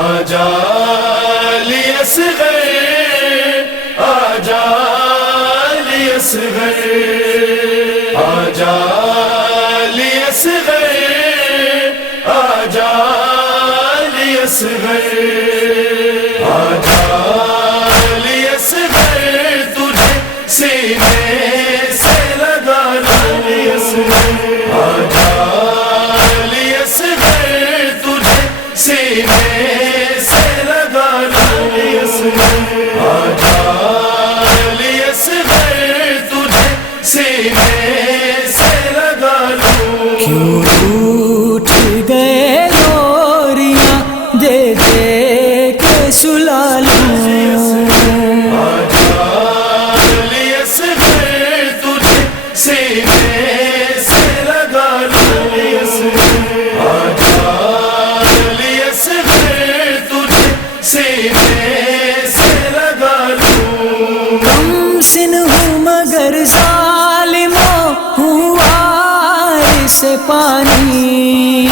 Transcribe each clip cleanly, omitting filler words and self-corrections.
آجا علی اصغر، آجا علی اصغر، آجا علی اصغر، آجا علی اصغر، آجا علی اصغر، تجھے سینے سے لگا لوں، آجا علی اصغر، تجھے سینے سے لگا لوں، آجا علی اصغر، تجھے سینے سے لگا لوں۔ کیوں اٹھ گئے لوریاں دے دے کے سلا لوں، آجا علی اصغر، تجھے سینے سے لگا لوں، آجا علی اصغر، تجھے سینے سے لگا لوں۔ کم سن ہوں مگر ظالموں ہوں وارث پانی،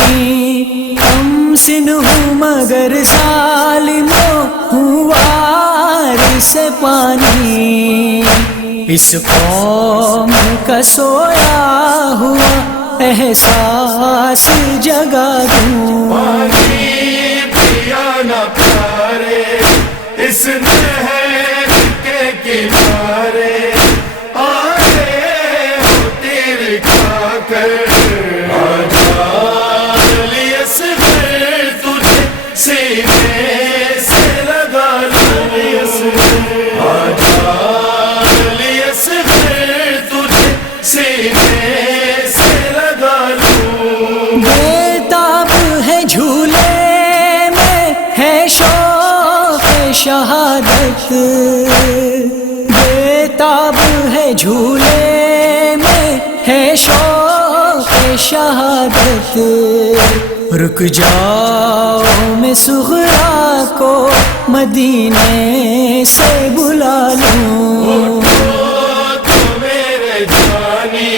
کم سن ہوں مگر ظالموں ہوں وارث پانی، اس قوم کا سویا ہوا احساس جگا دوں، پانی پیا نہ پیارے اس نہر کے کنارے، آئے ہو تیر کھا کر، آجا علی اصغر، تجھے سینے سے لگا لوں، آجا علی اصغر، تجھے سینے سے لگا لوں۔ بےتاب ہے جھولے میں ہے شوق شہادت، بےتاب ہے جھولے میں ہے شوق شہادت، رک جاؤ میں صغرا کو مدینے سے بلا لوں، تو میرے جانی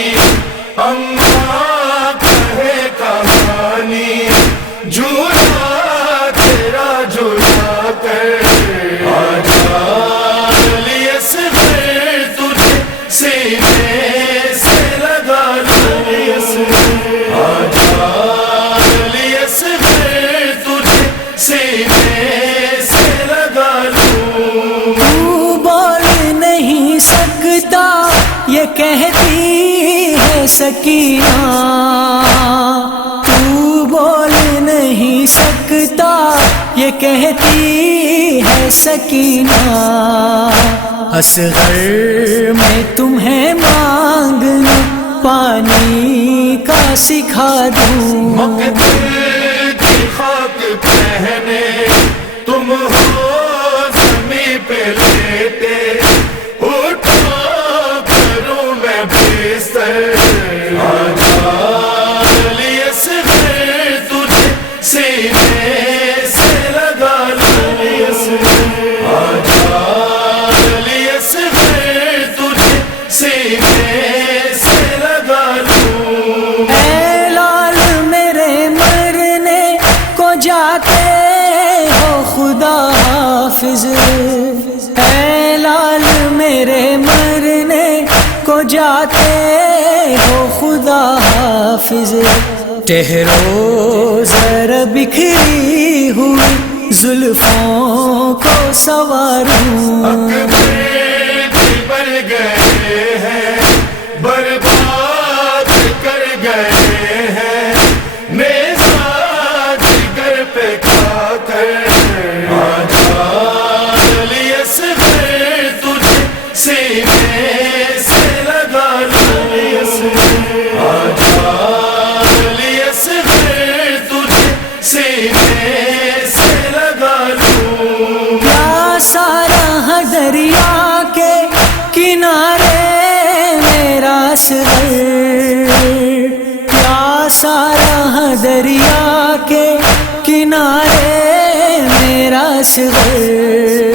اماں کہے کہانی، جھولا تیرا جھولا کر، آجا علی اصغر، تجھے سینے سے لگا لوں، آجا علی اصغر، تجھے سینے سے لگا لوں۔ تو بول نہیں سکتا یہ کہتی ہے سکینہ، تو بول نہیں سکتا یہ کہتی ہے سکینہ، اصغر میں تمہیں مانگنا پانی کا سکھا دوں، مقتل کی خاک پہنے تم ہو زمیں پہ لیٹے، اٹھو کروں میں بستر، آجا علی اصغر، تجھے سینے سے لگا لوں، آجا علی اصغر، تجھے سینے سے لگا لوں۔ اے لال میرے مرنے کو جاتے ہو خدا حافظ، اے لال میرے مرنے کو جاتے ہو خدا حافظ، ٹہرو ذرا بکھری ہوئی زلفوں کو سواروں، اکبر بھی بر گئے ہیں، برباد کر گئے ہیں، میزا جگر پہ کھا کر، آجا علی اصغر، تجھے سینے سے لگا لوں، آجا علی اصغر، تجھے سینے سے لگا لوں۔ پیاسا رہا دریا کے کنارے میرا اصغر، پیاسا رہا دریا کے کنارے میرا اصغر،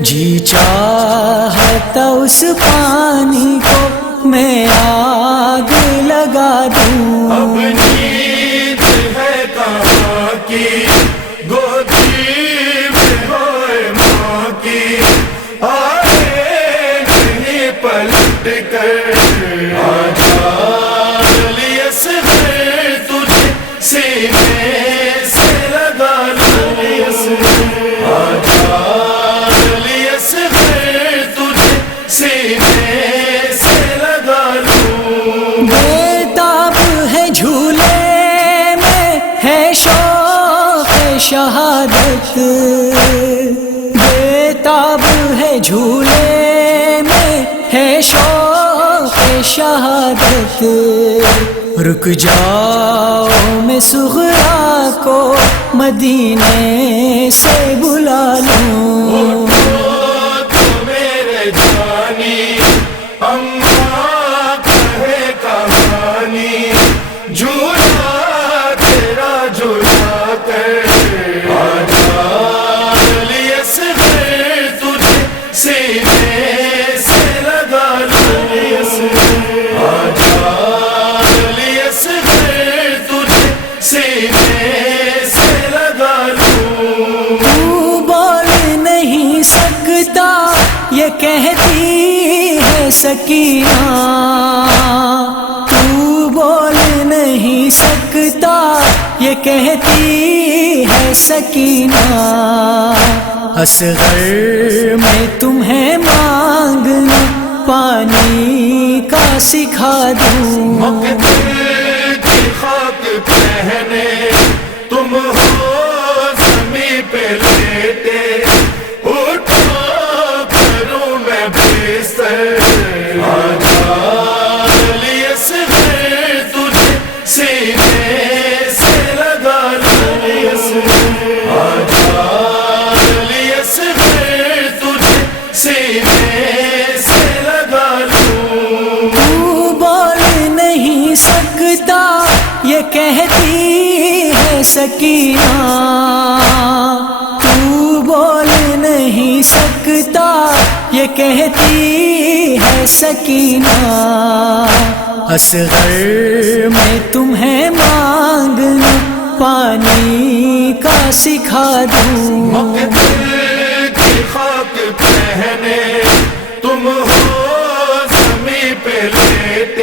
جی چاہتا اس پانی کو میں آگ لگا دوں، اب نیند ہے کہاں کی گودی کر آجا علی اصغر تجھے سینے سے لگا لوں آجا علی اصغر تجھے سینے سے لگا لوں بےتاب ہے جھولے میں ہے شوق شہادت بےتاب ہے جھولے میں ہے شوق شہادت رک جاؤ میں صغرا کو مدینے سے بلا لوں تو میرے جانی اماں کہے کہانی جھولا تیرا جھولا کر آجا علی اصغر تجھے سینے سے لگا لوں آجا علی اصغر تجھے سینے سے لگا لوں تو بول نہیں سکتا یہ کہتی ہے سکینہ تو بول نہیں سکتا یہ کہتی ہے سکینہ اصغر میں تمہیں مانگنا پانی کا سکھا دوں مقتل کی خاک پہنے تم ہو زمین پہ لیٹے اٹھو کروں میں بستر آجا علی اصغر تجھے سینے سے لگا لوں آجا علی اصغر تجھے سینے سے لگا لوں تو بول نہیں سکتا یہ کہتی ہے سکینہ تو بول نہیں سکتا یہ کہتی ہے سکینہ اصغر میں تمہیں مانگنا پانی کا سکھا دوں مقتل کی خاک پہنے تم ہو زمین پہ لیٹے